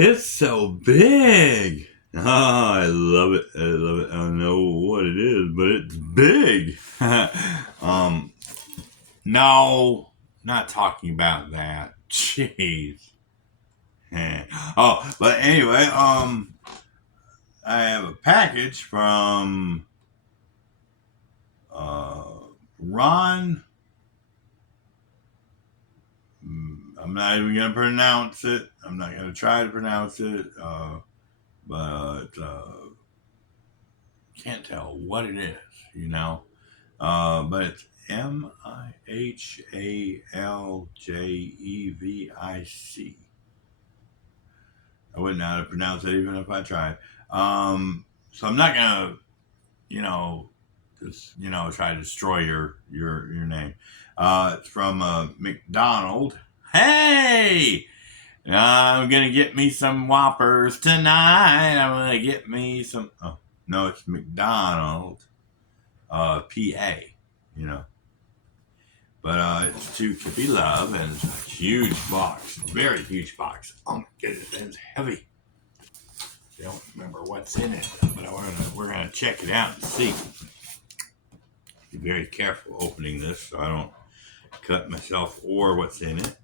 It's so big. Oh, I love it. I love it. I don't know what it is, but it's big. um, no, not talking about that. Jeez. Oh, but anyway, I have a package from Ron. I'm not even gonna pronounce it. I'm not gonna try to pronounce it. But can't tell what it is, you know. But it's Mihaljevic. I wouldn't know how to pronounce it even if I tried. So I'm not gonna, you know, just try to destroy your name. It's from McDonald. Hey, I'm gonna get me some Whoppers tonight. I'm gonna get me some. Oh no, it's McDonald, PA. You know, but it's to Kippy Love, and it's a huge box, very huge box. Oh my goodness, it's heavy. I don't remember what's in it, but we're gonna check it out and see. Be very careful opening this so I don't cut myself or what's in it.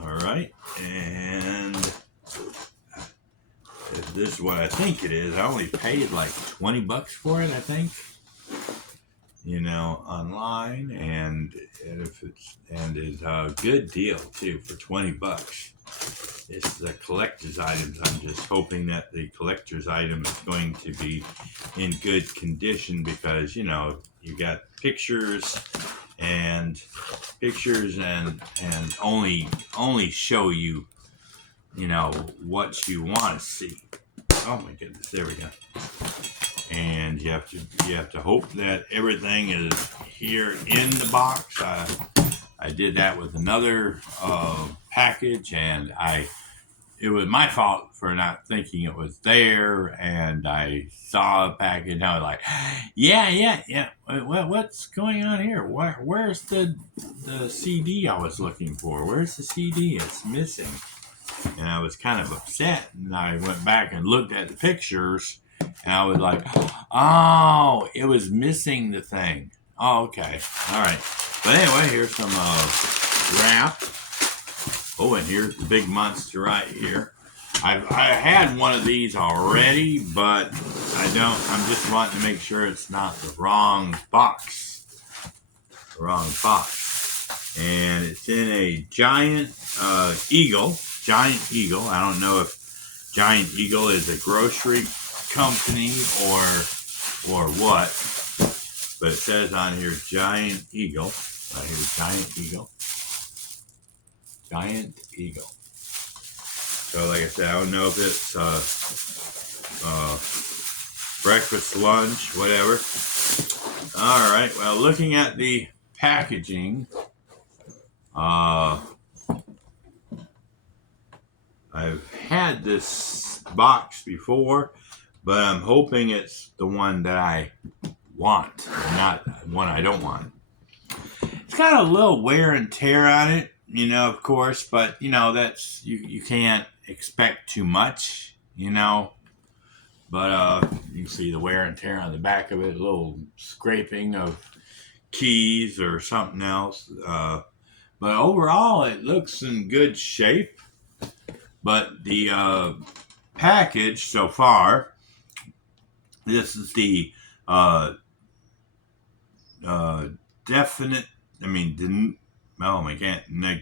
All right, and if this is what I think it is, I only paid like $20 for it, I think. You know, online, and if it's a good deal too for $20. It's the collector's items. I'm just hoping that the collector's item is going to be in good condition because you got pictures and only show you what you want to see. Oh my goodness, there we go. And you have to hope that everything is here in the box. I did that with another package, and it was my fault for not thinking it was there. And I saw a package, and I was like, yeah. What's going on here? Where's the CD I was looking for? Where's the CD? It's missing. And I was kind of upset, and I went back and looked at the pictures, and I was like, oh, it was missing the thing. Oh, okay. All right. But anyway, here's some wrap. Oh, and here's the big monster right here. I had one of these already, but I'm just wanting to make sure it's not the wrong box. The wrong box. And it's in a Giant Eagle. Giant Eagle. I don't know if Giant Eagle is a grocery company or what, but it says on here Giant Eagle. Right here, Giant Eagle. Giant Eagle. So like I said, I don't know if it's breakfast, lunch, whatever. All right. Well, looking at the packaging, I've had this box before, but I'm hoping it's the one that I want, not one I don't want. It's got a little wear and tear on it, of course, but that's you can't expect too much, But you can see the wear and tear on the back of it, a little scraping of keys or something else. But overall, it looks in good shape. But the package so far, this is the definite. I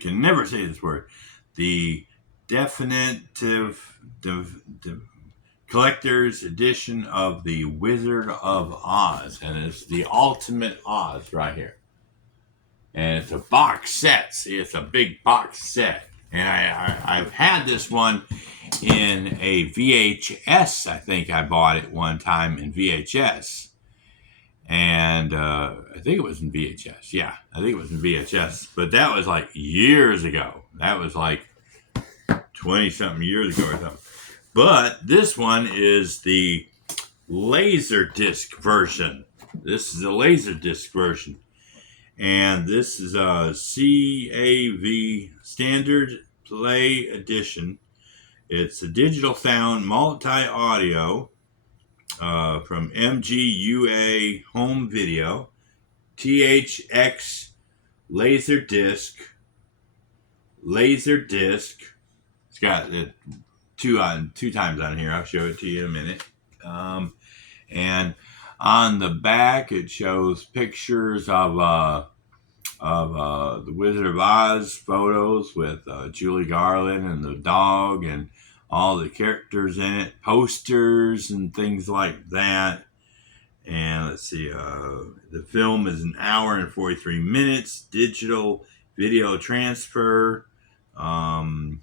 can never say this word. The definitive collector's edition of the Wizard of Oz, and it's the Ultimate Oz right here. And it's a box set. See, it's a big box set. And I've had this one in a VHS. I think I bought it one time in VHS. And I think it was in VHS. Yeah, I think it was in VHS. But that was like years ago. That was like 20-something years ago or something. But this one is the Laserdisc version. This is the Laserdisc version. And this is a CAV Standard Play Edition. It's a digital sound multi-audio from MGUA Home Video, THX Laserdisc. It's got it two times on here. I'll show it to you in a minute. And on the back, it shows pictures of the Wizard of Oz photos with Julie Garland and the dog and all the characters in it, posters and things like that. And let's see, the film is an hour and 43 minutes, digital video transfer. I'm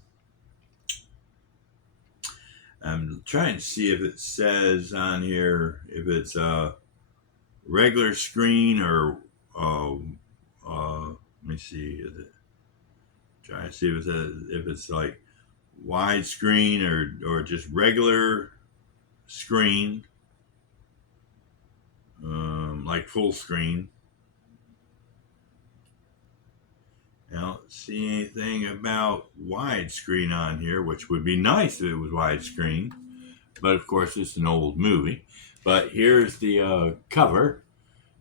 trying to see if it says on here if it's a regular screen or let me see. Trying to see if it's like widescreen or just regular screen, like full screen. I don't see anything about widescreen on here, which would be nice if it was widescreen. But of course, it's an old movie. But here's the cover,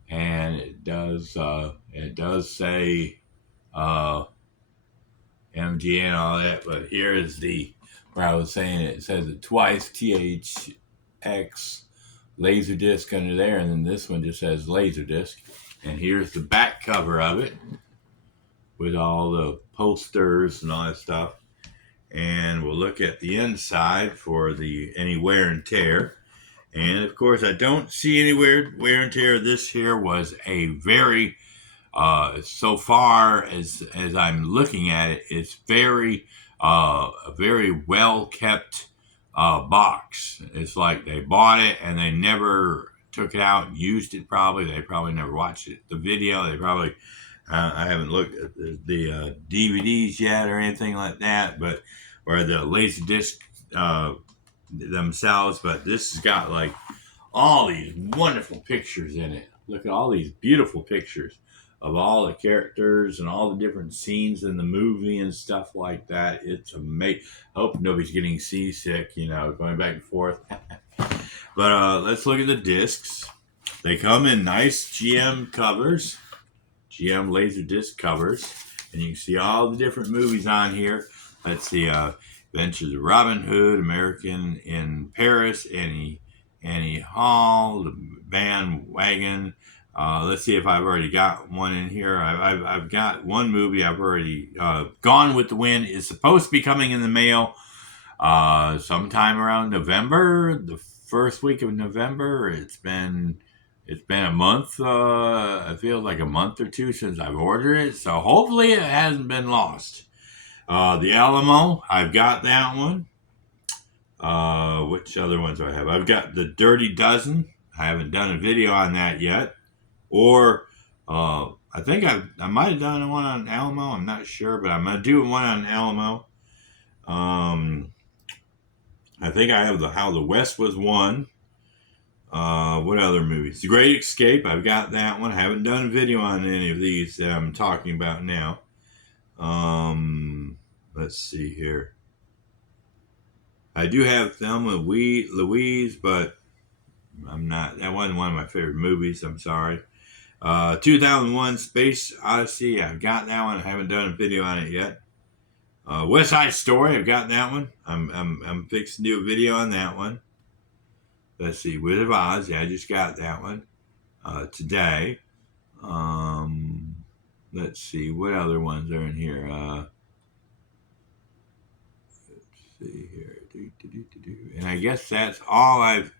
and it does say MGA and all that. But here is where I was saying it says it twice, THX Laserdisc under there, and then this one just says Laserdisc. And here's the back cover of it with all the posters and all that stuff. And we'll look at the inside for any wear and tear. And of course, I don't see any wear and tear. This here was a very, so far as I'm looking at it, it's a very well kept box. It's like they bought it and they never took it out and used it. They probably never watched the video. They probably. I haven't looked at the DVDs yet or anything like that, or the Laserdisc themselves. But this has got like all these wonderful pictures in it. Look at all these beautiful pictures of all the characters and all the different scenes in the movie and stuff like that. It's amazing. I hope nobody's getting seasick, going back and forth. But let's look at the discs. They come in nice GM covers. GM Laserdisc covers, and you can see all the different movies on here. Let's see, Adventures of Robin Hood, American in Paris, Annie Hall, the Bandwagon. Let's see if I've already got one in here. I've got one movie I've already Gone with the Wind is supposed to be coming in the mail sometime around November, the first week of November. It's been a month. I feel like a month or two since I've ordered it, so hopefully it hasn't been lost. The Alamo, I've got that one. Which other ones do I have? I've got the Dirty Dozen. I haven't done a video on that yet. Or I think I might have done one on Alamo. I'm not sure, but I'm gonna do one on Alamo. I think I have How the West Was Won. What other movies? The Great Escape, I've got that one. I haven't done a video on any of these that I'm talking about now. Let's see here. I do have Thelma and Louise, but that wasn't one of my favorite movies. I'm sorry. 2001 Space Odyssey, I've got that one. I haven't done a video on it yet. West Side Story, I've got that one. I'm fixing to do a video on that one. Let's see, Wizard of Oz. Yeah, I just got that one today. Let's see, what other ones are in here? Let's see here. And I guess that's all I've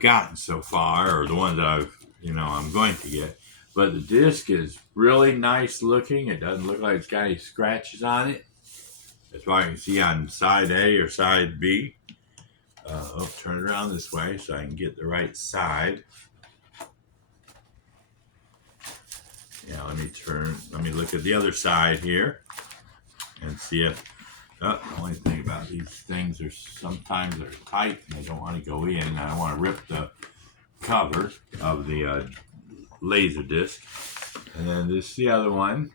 gotten so far, or the ones that I'm going to get. But the disc is really nice looking. It doesn't look like it's got any scratches on it. That's why I can see on side A or side B. Turn it around this way so I can get the right side. Yeah, let me look at the other side here and see if, the only thing about these things are sometimes they're tight and they don't want to go in. And I don't want to rip the cover of the Laserdisc. And then this is the other one.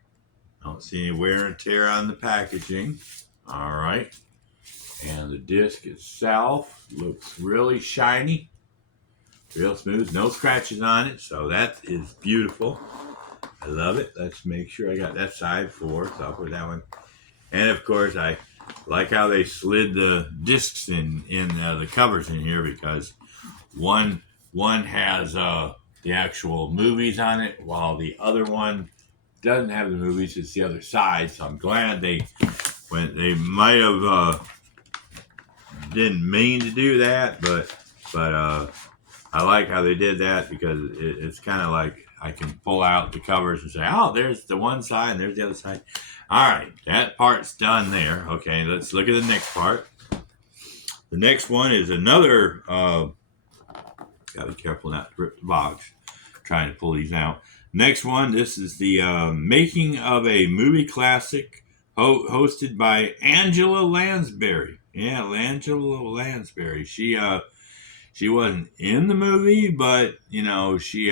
I don't see any wear and tear on the packaging. All right. And the disc itself looks really shiny, real smooth, no scratches on it, so that is beautiful. I love it. Let's make sure I got that side for, so I'll put that one. And of course, I like how they slid the discs in the covers in here, because one has the actual movies on it, while the other one doesn't have the movies. It's the other side. So I'm glad they might have didn't mean to do that, but I like how they did that, because it's kind of like I can pull out the covers and say, oh, there's the one side and there's the other side. All right, that part's done there. Okay, let's look at the next part. The next one is another, gotta be careful not to rip the box, trying to pull these out. Next one, this is the making of a movie classic, hosted by Angela Lansbury. Yeah, Angela Lansbury. She wasn't in the movie, but she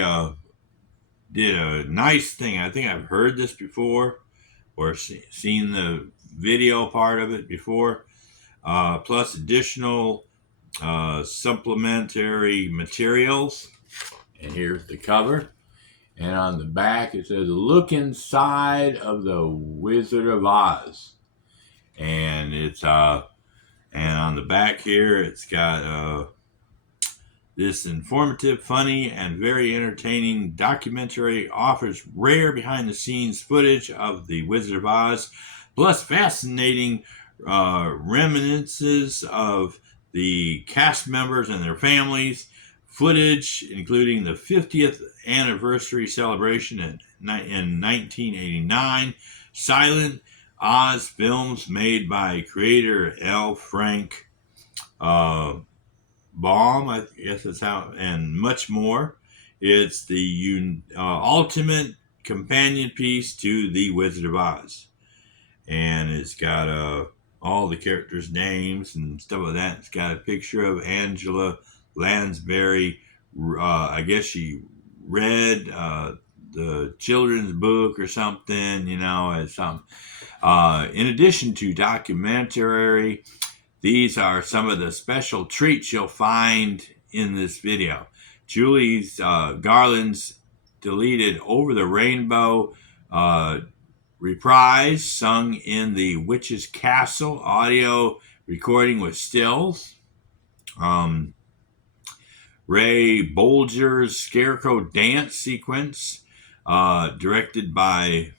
did a nice thing. I think I've heard this before, or seen the video part of it before. Plus additional supplementary materials. And here's the cover. And on the back it says, "Look inside of the Wizard of Oz." And it's and on the back here it's got this informative, funny, and very entertaining documentary offers rare behind-the-scenes footage of the Wizard of Oz, plus fascinating reminiscences of the cast members and their families, footage including the 50th anniversary celebration in 1989, silent Oz films made by creator L. Frank Baum, I guess that's how, and much more. It's the ultimate companion piece to The Wizard of Oz. And it's got all the characters' names and stuff like that. It's got a picture of Angela Lansbury. I guess she read the children's book or something, as some. In addition to documentary, these are some of the special treats you'll find in this video. Julie's Garland's deleted Over the Rainbow reprise, sung in the Witch's Castle audio recording with stills. Ray Bolger's Scarecrow dance sequence, directed by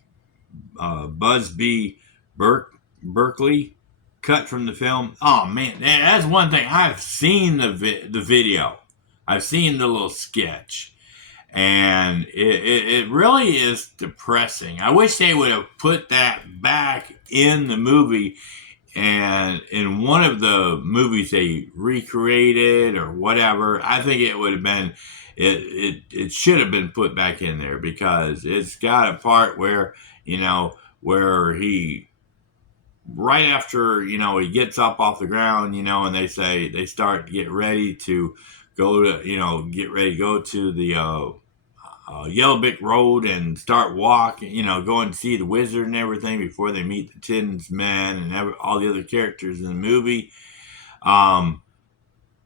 Busby Berkeley, cut from the film. Oh man, that's one thing. I've seen the video. I've seen the little sketch, and it really is depressing. I wish they would have put that back in the movie, and in one of the movies they recreated or whatever. I think it would have been, it should have been put back in there, because it's got a part where where he, right after he gets up off the ground, and they start to get ready to go to the Yellowbrick Road and start walking, going to see the wizard and everything before they meet the Tin Man and all the other characters in the movie.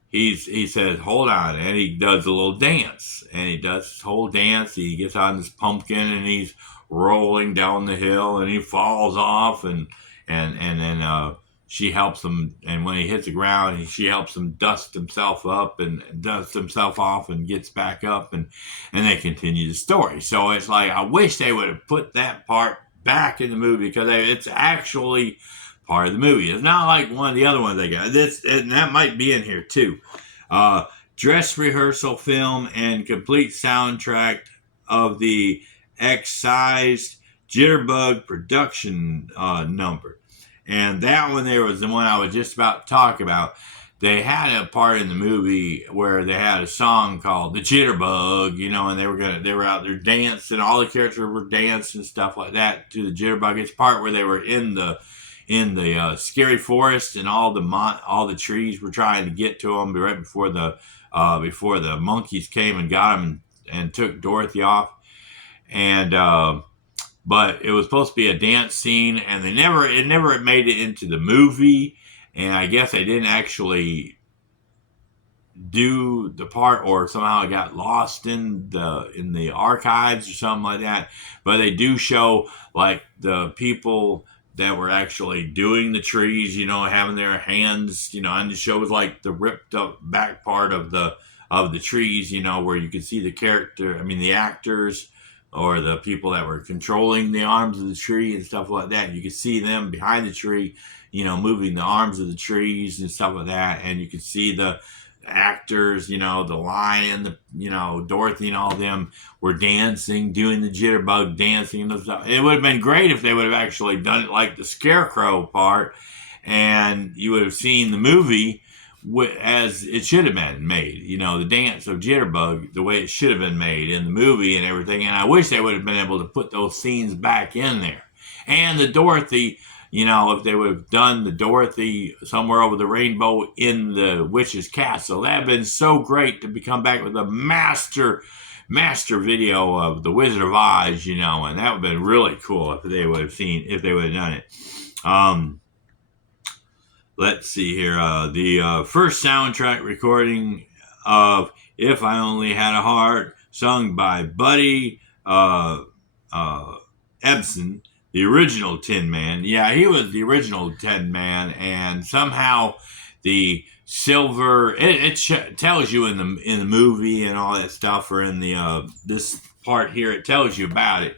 He says, "Hold on," and he does a little dance, and he does this whole dance. He gets on this pumpkin and he's rolling down the hill, and he falls off, and then she helps him, and when he hits the ground, she helps him dust himself up and dusts himself off and gets back up, and they continue the story. So it's like, I wish they would have put that part back in the movie, because it's actually part of the movie. It's not like one of the other ones they got. And that might be in here too. Dress rehearsal film and complete soundtrack of the excised Jitterbug production number. And that one there was the one I was just about to talk about. They had a part in the movie where they had a song called "The Jitterbug," and they were out there dancing. All the characters were dancing and stuff like that to the Jitterbug. It's part where they were in the scary forest, and all the trees were trying to get to them right before the monkeys came and got them and took Dorothy off. And but it was supposed to be a dance scene, and it never made it into the movie. and I guess they didn't actually do the part, or somehow it got lost in the archives or something like that. But they do show like the people that were actually doing the trees, having their hands, and it shows like the ripped up back part of the trees, where you can see the character, I mean the actors or the people that were controlling the arms of the tree and stuff like that. You could see them behind the tree, moving the arms of the trees and stuff like that. And you could see the actors, the lion, Dorothy and all of them were dancing, doing the jitterbug dancing and stuff. It would have been great if they would have actually done it like the Scarecrow part, and you would have seen the movie as it should have been made, the dance of Jitterbug, the way it should have been made in the movie and everything. And I wish they would have been able to put those scenes back in there. And the Dorothy, if they would have done the Dorothy somewhere over the rainbow in the witch's castle, that would have been so great to come back with a master video of the Wizard of Oz, and that would have been really cool if they would have done it. Let's see here. The first soundtrack recording of If I Only Had a Heart, sung by Buddy Ebsen, the original Tin Man. Yeah, he was the original Tin Man, and somehow the silver, it tells you in the movie and all that stuff, or in the this part here, it tells you about it.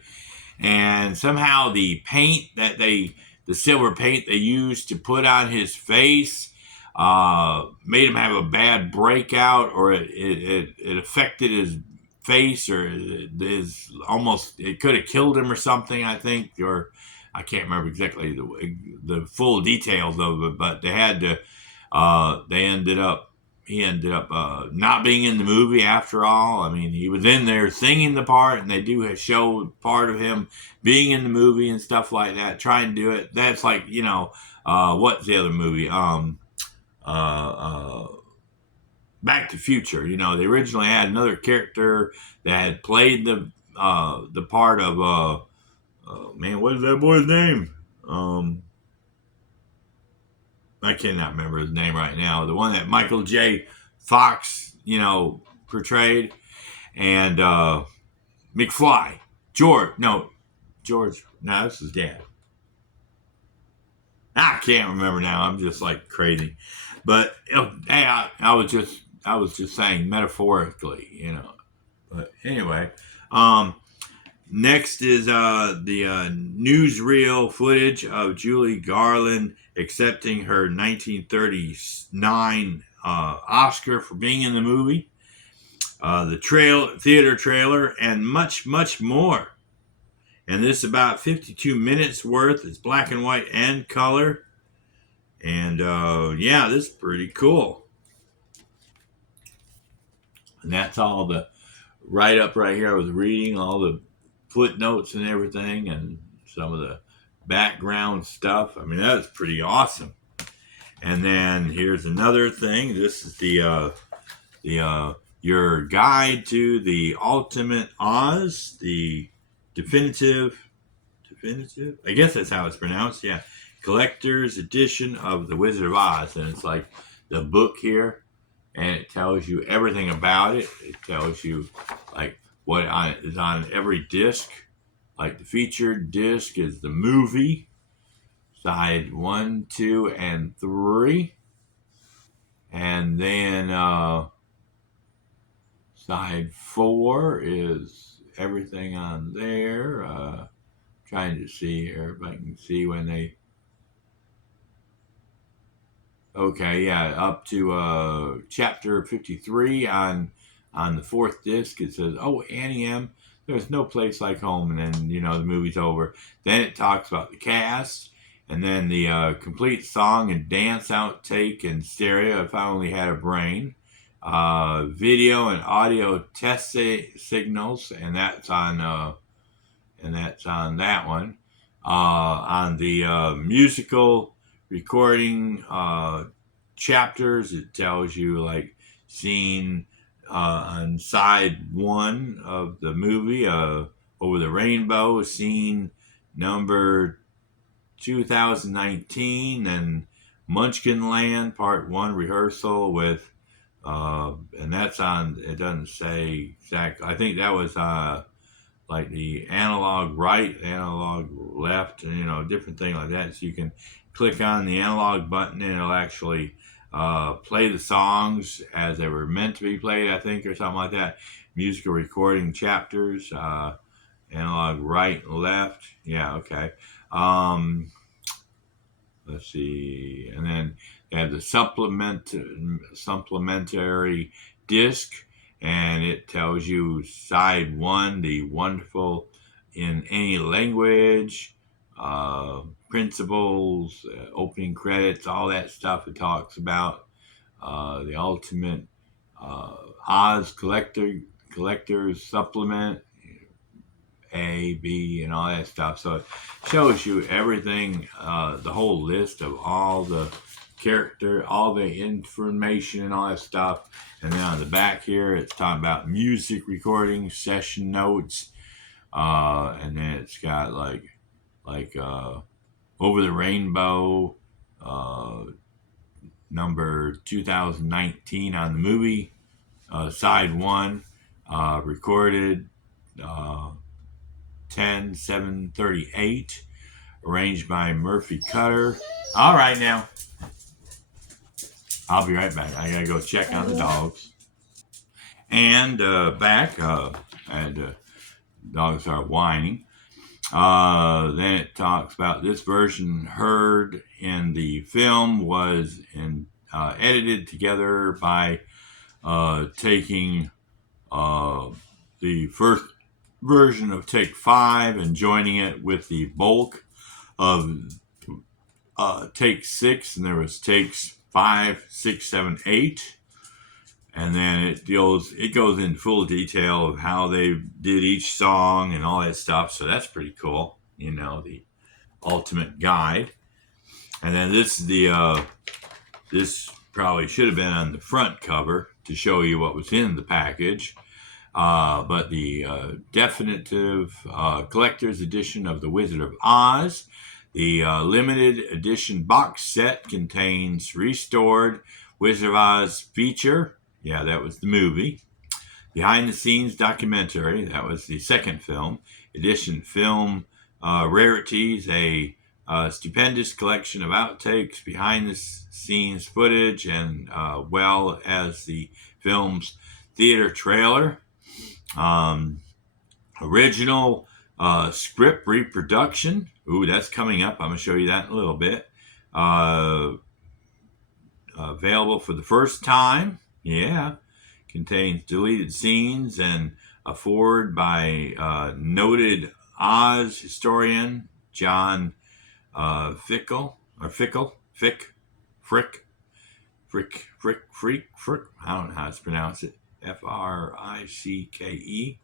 And somehow the paint the silver paint they used to put on his face made him have a bad breakout, or it affected his face, or it could have killed him or something, I think, or I can't remember exactly the full details of it, but they had to he ended up not being in the movie after all. I mean, he was in there singing the part, and they do show part of him being in the movie and stuff like that, trying to do it. That's like, what's the other movie? Back to Future. They originally had another character that had played the part of, man, what is that boy's name? I cannot remember his name right now. The one that Michael J. Fox, portrayed, and McFly. George. No, this is dad. I can't remember now. I'm just like crazy, but hey, I was just saying metaphorically, But anyway, next is the newsreel footage of Judy Garland accepting her 1939 Oscar for being in the movie, the theater trailer, and much, much more. And this is about 52 minutes worth. It's black and white and color. And yeah, this is pretty cool. And that's all the write-up right here. I was reading all the footnotes and everything, and some of the background stuff. I mean, that was pretty awesome. And then here's another thing. This is the your guide to the Ultimate Oz, the definitive. I guess that's how it's pronounced. Yeah, collector's edition of the Wizard of Oz, and it's like the book here, and it tells you everything about it. It tells you like what is on every disc. Like the featured disc is the movie, side 1, 2, and 3. And then side 4 is everything on there. Trying to see here if I can see when they... Okay, yeah, up to chapter 53 on the 4th disc. It says, "Oh, Annie M. There's no place like home," and then, the movie's over. Then it talks about the cast, and then the complete song and dance outtake and stereo, If I Only Had a Brain. Video and audio test signals, and that's on that one. On the musical recording chapters, it tells you like scene on side 1 of the movie, Over the Rainbow, scene number 2019, and Munchkin Land Part 1 rehearsal with, and that's on, it doesn't say exactly. I think that was like the analog right, analog left, and, different thing like that. So you can click on the analog button and it'll actually play the songs as they were meant to be played, I think, or something like that. Musical recording chapters, analog right and left. Yeah, okay. Um, let's see. And then they have the supplementary disc, and it tells you side one, the wonderful in any language, principles, opening credits, all that stuff. It talks about the ultimate Oz collector's supplement, A, B, and all that stuff. So it shows you everything, the whole list of all the character, all the information and all that stuff. And then on the back here, it's talking about music recording, session notes, and then it's got like Over the Rainbow, number 2019 on the movie, side one, recorded 10/7/38, arranged by Murphy Cutter. All right, now I'll be right back. I gotta go check on the dogs. And back, and dogs are whining. Then it talks about this version heard in the film was edited together by taking the first version of Take 5 and joining it with the bulk of Take 6, and there was takes 5, 6, 7, 8, and then it goes in full detail of how they did each song and all that stuff. So that's pretty cool, the ultimate guide. And then this probably should have been on the front cover to show you what was in the package. But the definitive collector's edition of The Wizard of Oz, the limited edition box set contains restored Wizard of Oz feature. Yeah, that was the movie. Behind the scenes documentary. That was the second film. Edition film rarities, a stupendous collection of outtakes, behind the scenes footage, and well as the film's theater trailer. Original script reproduction. Ooh, that's coming up. I'm going to show you that in a little bit. Available for the first time. Yeah. Contains deleted scenes and a foreword by noted Oz historian John Frick. I don't know how to pronounce it. Fricke.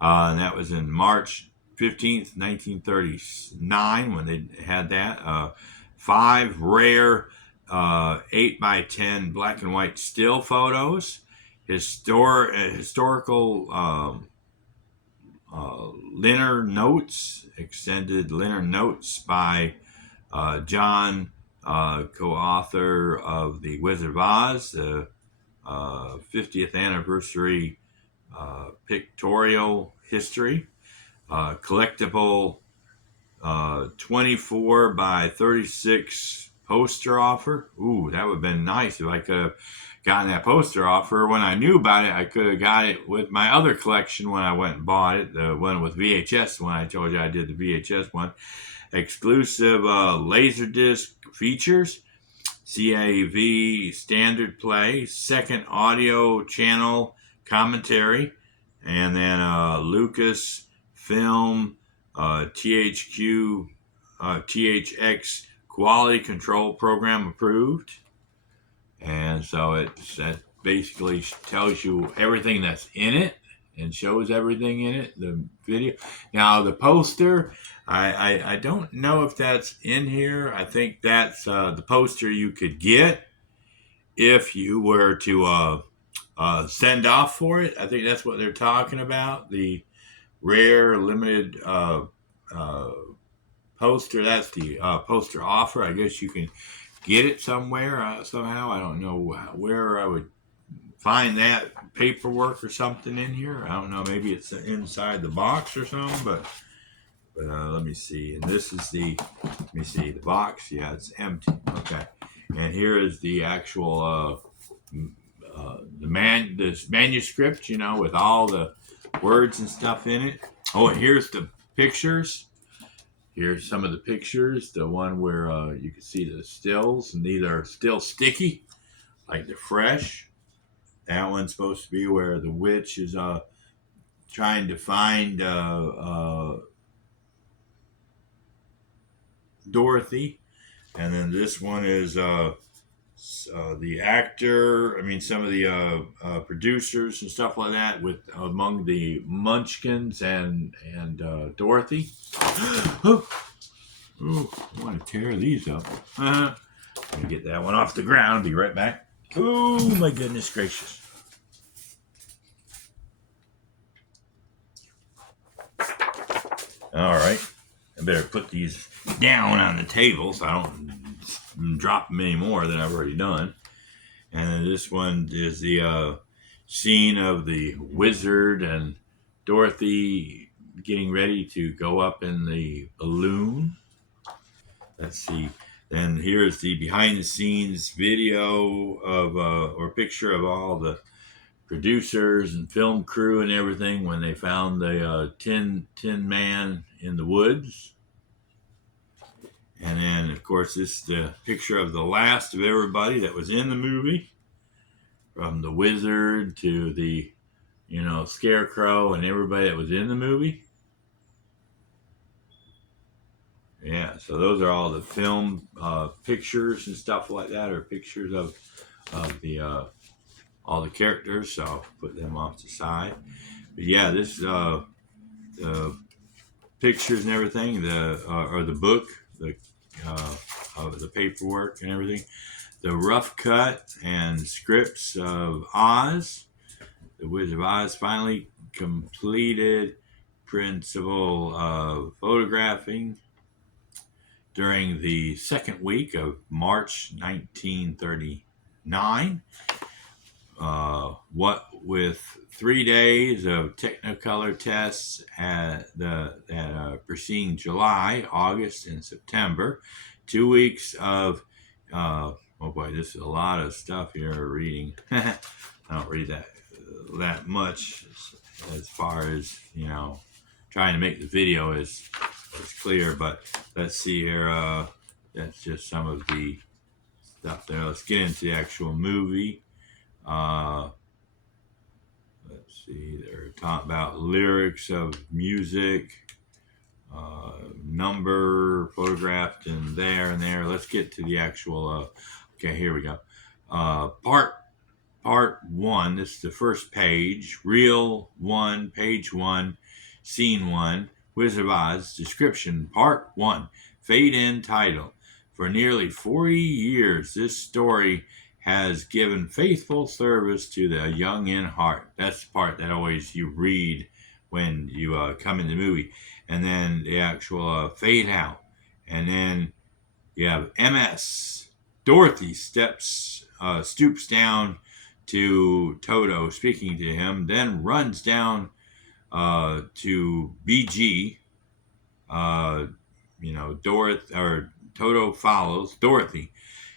And that was in March 15th, 1939 when they had that. 5 rare 8x10 black and white still photos. Historical liner notes, extended liner notes by John, co-author of The Wizard of Oz, the 50th anniversary pictorial history, collectible 24 by 36 poster offer. Ooh, that would have been nice if I could have gotten that poster offer when I knew about it. I could have got it with my other collection when I went and bought it, the one with VHS, when I told you I did the VHS one. Exclusive Laserdisc features, CAV standard play, second audio channel commentary, and then Lucas Film THX quality control program approved. And so that basically tells you everything that's in it and shows everything in it, the video. Now, the poster, I don't know if that's in here. I think that's the poster you could get if you were to send off for it. I think that's what they're talking about. The rare limited poster. That's the poster offer. I guess you can get it somewhere somehow. I don't know where I would find that paperwork or something in here. I don't know. Maybe it's inside the box or something, but let me see. And this is let me see, the box. Yeah, it's empty. Okay. And here is the actual, this manuscript, with all the words and stuff in it. Oh, and here's the pictures. Here's some of the pictures. The one where you can see the stills, and these are still sticky, like they're fresh. That one's supposed to be where the witch is trying to find Dorothy. And then this one is the actor. I mean, some of the producers and stuff like that, with among the Munchkins and Dorothy. Oh, I want to tear these up. Let me get that one off the ground. Be right back. Oh my goodness gracious! All right, I better put these down on the table so I don't drop them any more than I've already done. And then this one is the scene of the wizard and Dorothy getting ready to go up in the balloon. Let's see. Then here's the behind the scenes video of or picture of all the producers and film crew and everything when they found the tin man in the woods. And then, of course, this is the picture of the last of everybody that was in the movie, from the wizard to the, scarecrow and everybody that was in the movie. Yeah, so those are all the film pictures and stuff like that, or pictures of the all the characters. So I'll put them off to the side. But yeah, this the pictures and everything, or the book, of the paperwork and everything, the rough cut and scripts of Oz. The Wizard of Oz finally completed principal photographing during the second week of March 1939. What with 3 days of Technicolor tests at preceding July, August, and September, 2 weeks of oh boy, this is a lot of stuff here reading. I don't read that much as far as trying to make the video as clear, but let's see here. That's just some of the stuff there. Let's get into the actual movie. Let's see, they're talking about lyrics of music, number photographed in there and there. Let's get to the actual, okay, here we go. Part one, this is the first page, reel 1, page 1, scene 1, Wizard of Oz, description, part 1, fade in title. For nearly 40 years, this story has given faithful service to the young in heart. That's the part that always you read when you come in the movie. And then the actual fade out. And then you have MS. Dorothy stoops down to Toto, speaking to him, then runs down to BG. Toto follows Dorothy.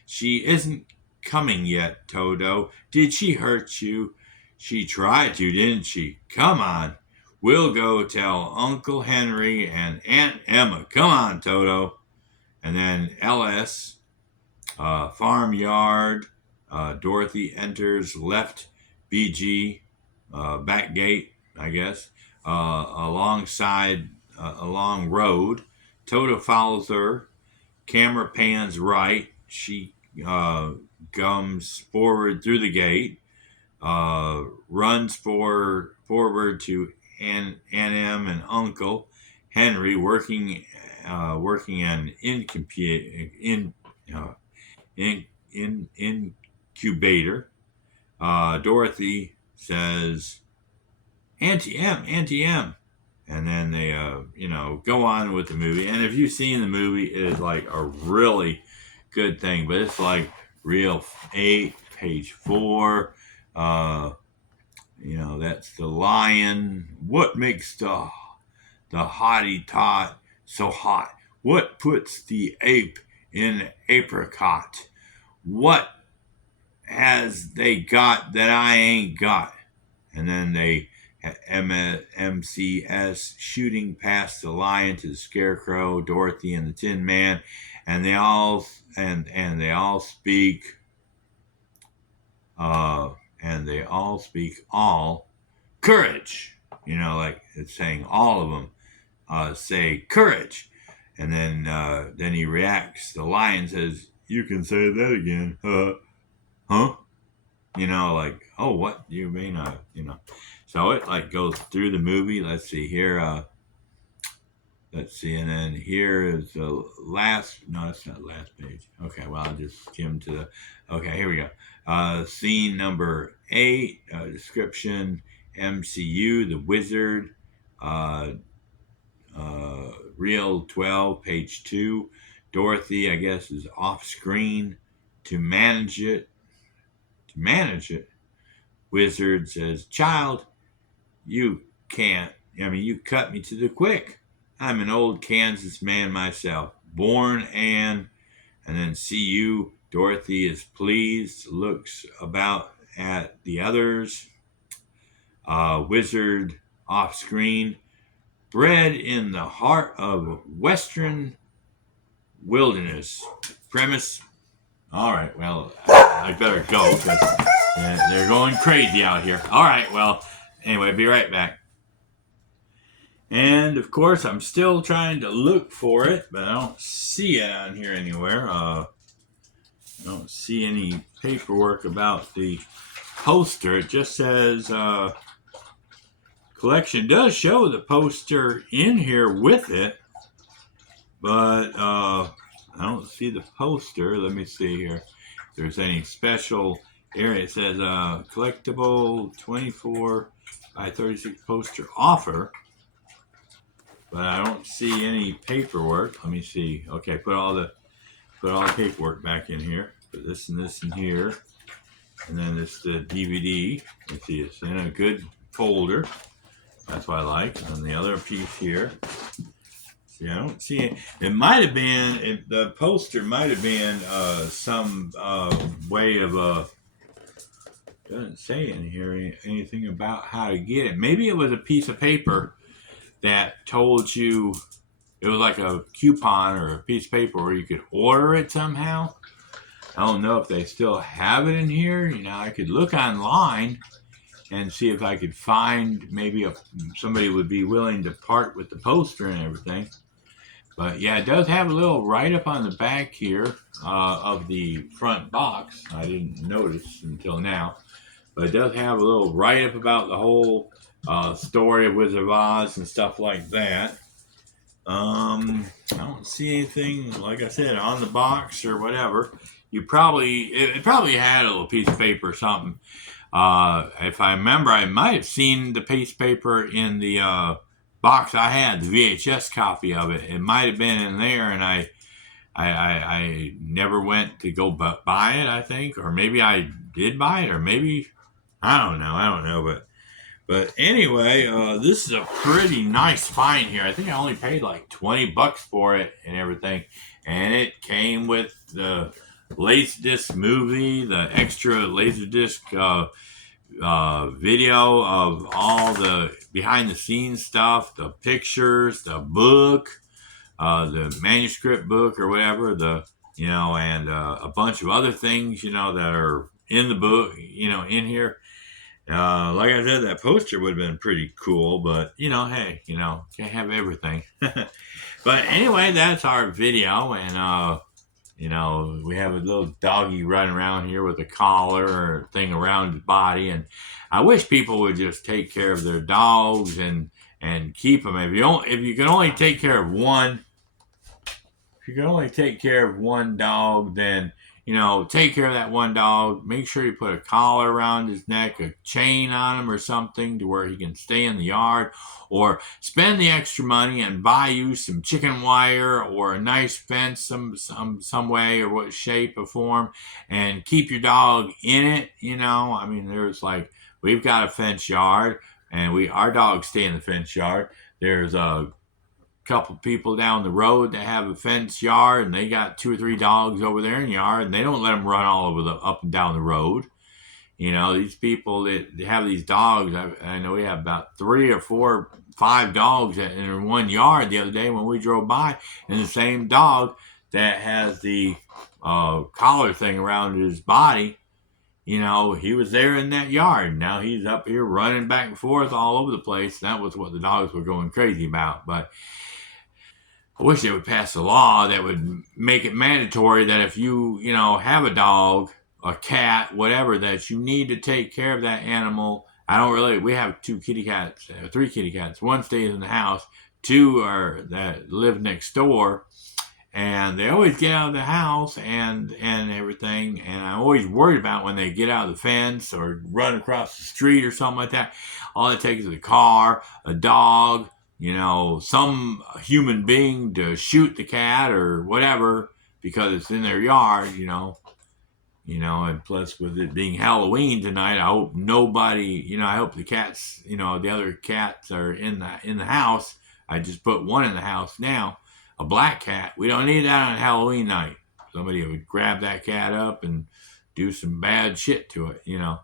She isn't coming yet, Toto. Did she hurt you? She tried to, didn't she? Come on. We'll go tell Uncle Henry and Aunt Emma. Come on, Toto. And then LS, farmyard. Dorothy enters left BG, back gate, I guess, alongside a long road. Toto follows her. Camera pans right. She comes forward through the gate, runs forward to Aunt Em and Uncle Henry working an incubator. Dorothy says, Auntie M. And then they, go on with the movie. And if you've seen the movie, it is like a really good thing, but it's like Reel 8, page 4. That's the lion. What makes the hottie tot so hot? What puts the ape in apricot? What has they got that I ain't got? And then they MCS shooting past the lion to the scarecrow, Dorothy and the Tin Man, and they all speak all courage. Like it's saying all of them say courage, and then he reacts. The lion says, "You can say that again, huh?" Like, oh, what do you mean? So it like goes through the movie. Let's see here. Let's see, and then here is the last. No, that's not the last page. Okay, well, I'll just skim to the. Okay, here we go. Scene number 8. Description: MCU, the Wizard. Uh, Reel 12, page 2. Dorothy, I guess, is off screen to manage it. Wizard says, "Child, you can't. You cut me to the quick. I'm an old Kansas man myself. Born and then see you." Dorothy is pleased, looks about at the others. Wizard off screen. Bred in the heart of Western wilderness. Premise. All right, well, I better go because they're going crazy out here. All right, well, anyway, be right back. And of course, I'm still trying to look for it, but I don't see it on here anywhere. I don't see any paperwork about the poster. It just says collection. Does show the poster in here with it, but I don't see the poster. Let me see here. If there's any special area. It says collectible 24 by 36 poster offer, but I don't see any paperwork. Let me see. Okay, put all the paperwork back in here. Put this and this in here, and then this the DVD. Let's see, it's in a good folder. That's what I like. And the other piece here. See, I don't see it. It might have been the poster might have been some way of doesn't say in here anything about how to get it. Maybe it was a piece of paper that told you it was like a coupon or a piece of paper where you could order it somehow. I don't know if they still have it in here. I could look online and see if I could find maybe somebody would be willing to part with the poster and everything. But yeah, it does have a little write-up on the back here of the front box. I didn't notice until now. But it does have a little write-up about the whole story of Wizard of Oz and stuff like that. I don't see anything, like I said, on the box or whatever. It probably had a little piece of paper or something. If I remember, I might have seen the piece of paper in the box I had, the VHS copy of it. It might have been in there, and I never went to go buy it, I think. Or maybe I did buy it, or maybe, I don't know. But anyway, this is a pretty nice find here. I think I only paid like $20 for it and everything. And it came with the Laserdisc movie, the extra Laserdisc video of all the behind the scenes stuff, the pictures, the book, the manuscript book or whatever, and a bunch of other things, that are in the book, in here. Like I said, that poster would have been pretty cool, but hey, can't have everything. But anyway, that's our video, and we have a little doggy running around here with a collar or thing around his body, and I wish people would just take care of their dogs and keep them. If you can only take care of one, dog, then you know, take care of that one dog. Make sure you put a collar around his neck, a chain on him or something to where he can stay in the yard, or spend the extra money and buy you some chicken wire or a nice fence some way or what shape or form, and keep your dog in it. You know, I mean, there's like, we've got a fence yard, and our dogs stay in the fence yard. There's a couple people down the road that have a fence yard, and they got 2 or 3 dogs over there in the yard, and they don't let them run all over the up and down the road. You know, these people that have these dogs, I know we have about 3 or 4, 5 dogs in one yard the other day when we drove by, and the same dog that has the collar thing around his body, you know, he was there in that yard. Now he's up here running back and forth all over the place. That was what the dogs were going crazy about. But I wish they would pass a law that would make it mandatory that if you know, have a dog, a cat, whatever, that you need to take care of that animal. We have 2 kitty cats, 3 kitty cats. One stays in the house, 2 are that live next door, and they always get out of the house and everything. And I'm always worried about when they get out of the fence or run across the street or something like that. All it takes is a car, a dog, you know, some human being to shoot the cat or whatever because it's in their yard, you know, and plus with it being Halloween tonight, I hope nobody, you know, I hope the cats, you know, the other cats are in the house. I just put one in the house now, a black cat. We don't need that on Halloween night. Somebody would grab that cat up and do some bad shit to it, you know.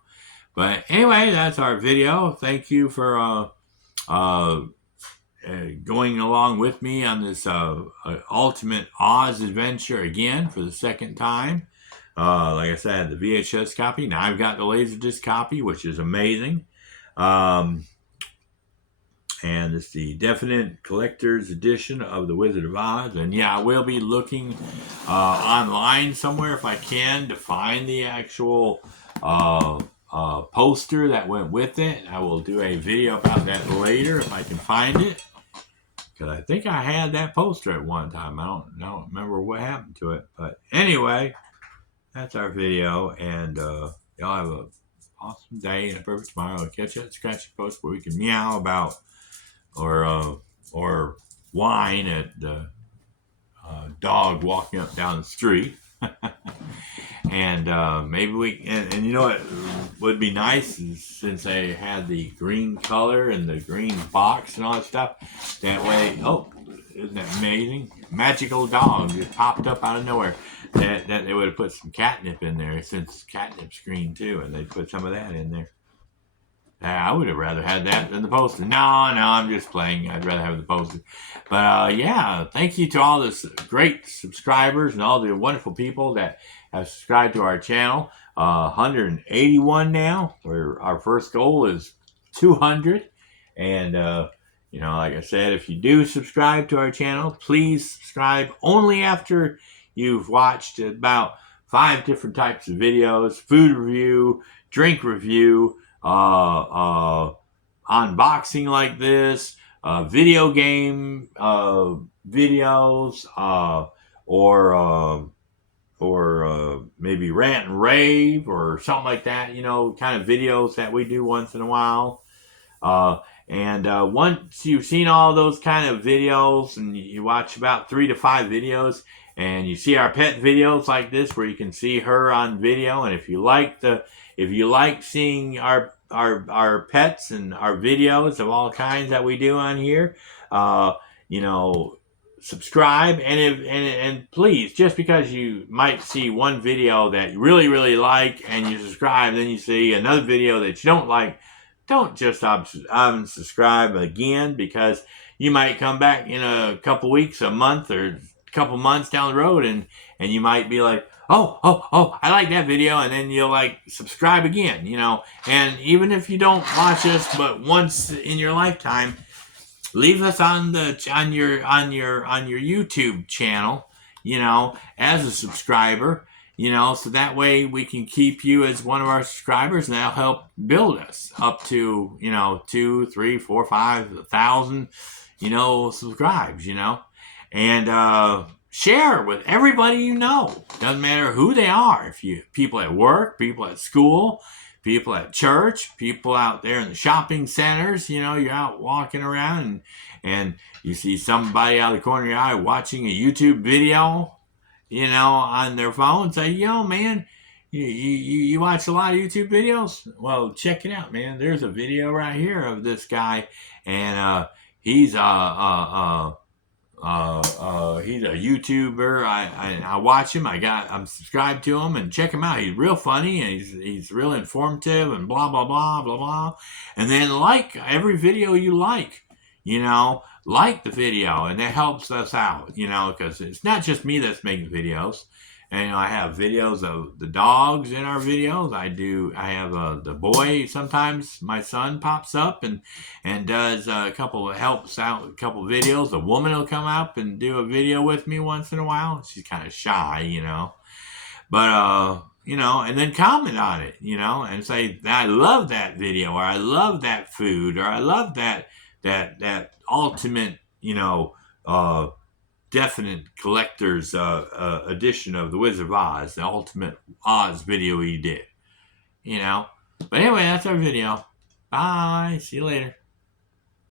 But anyway, that's our video. Thank you for going along with me on this Ultimate Oz adventure again for the second time. Like I said, the VHS copy. Now I've got the Laserdisc copy, which is amazing. And it's the Definite Collector's Edition of The Wizard of Oz. And yeah, I will be looking online somewhere if I can to find the actual poster that went with it. I will do a video about that later if I can find it, because I think I had that poster at one time. I don't remember what happened to it. But anyway, that's our video, and y'all have a awesome day and a perfect tomorrow. I'll catch you at Scratchy Post where we can meow about or whine at the dog walking up down the street. And maybe and you know what would be nice is, since they had the green color and the green box and all that stuff, that way, oh, isn't that amazing? Magical dog just popped up out of nowhere. That they would have put some catnip in there, since catnip's green too, and they put some of that in there. I would have rather had that than the poster. No, I'm just playing. I'd rather have the poster. But yeah, thank you to all the great subscribers and all the wonderful people that have subscribed to our channel. 181 now. Our first goal is 200. And you know, like I said, if you do subscribe to our channel, please subscribe only after you've watched about 5 different types of videos: food review, drink review, unboxing like this, video game videos, or maybe rant and rave or something like that, you know, kind of videos that we do once in a while. And once you've seen all those kind of videos and you watch about 3 to 5 videos, and you see our pet videos like this where you can see her on video, and if you like seeing our pets and our videos of all kinds that we do on here, you know, subscribe. And please, just because you might see one video that you really like and you subscribe, then you see another video that you don't like, don't just unsubscribe again, because you might come back in a couple weeks, a month, or a couple months down the road, and you might be like, oh, I like that video, and then you'll like subscribe again, you know. And even if you don't watch us but once in your lifetime, leave us on your YouTube channel, you know, as a subscriber, you know, so that way we can keep you as one of our subscribers, and that'll help build us up to, you know, 2, 3, 4, 5,000, you know, subscribes, you know. And share it with everybody you know. Doesn't matter who they are. If you people at work, people at school, people at church, people out there in the shopping centers, you're out walking around and you see somebody out of the corner of your eye watching a YouTube video, on their phone. Say, man, you watch a lot of YouTube videos? Well, check it out, man. There's a video right here of this guy, and he's he's a YouTuber. I watch him. I'm subscribed to him and check him out. He's real funny and he's real informative and blah blah blah blah blah. And then like every video you like the video, and that helps us out, because it's not just me that's making videos. And I have videos of the dogs in our videos. I have the boy. Sometimes my son pops up and does helps out a couple videos. A woman will come up and do a video with me once in a while. She's kind of shy, but and then comment on it, and say, I love that video, or I love that food, or I love that ultimate, definite collector's edition of The Wizard of Oz, the ultimate Oz video he did, But anyway, that's our video. Bye. See you later.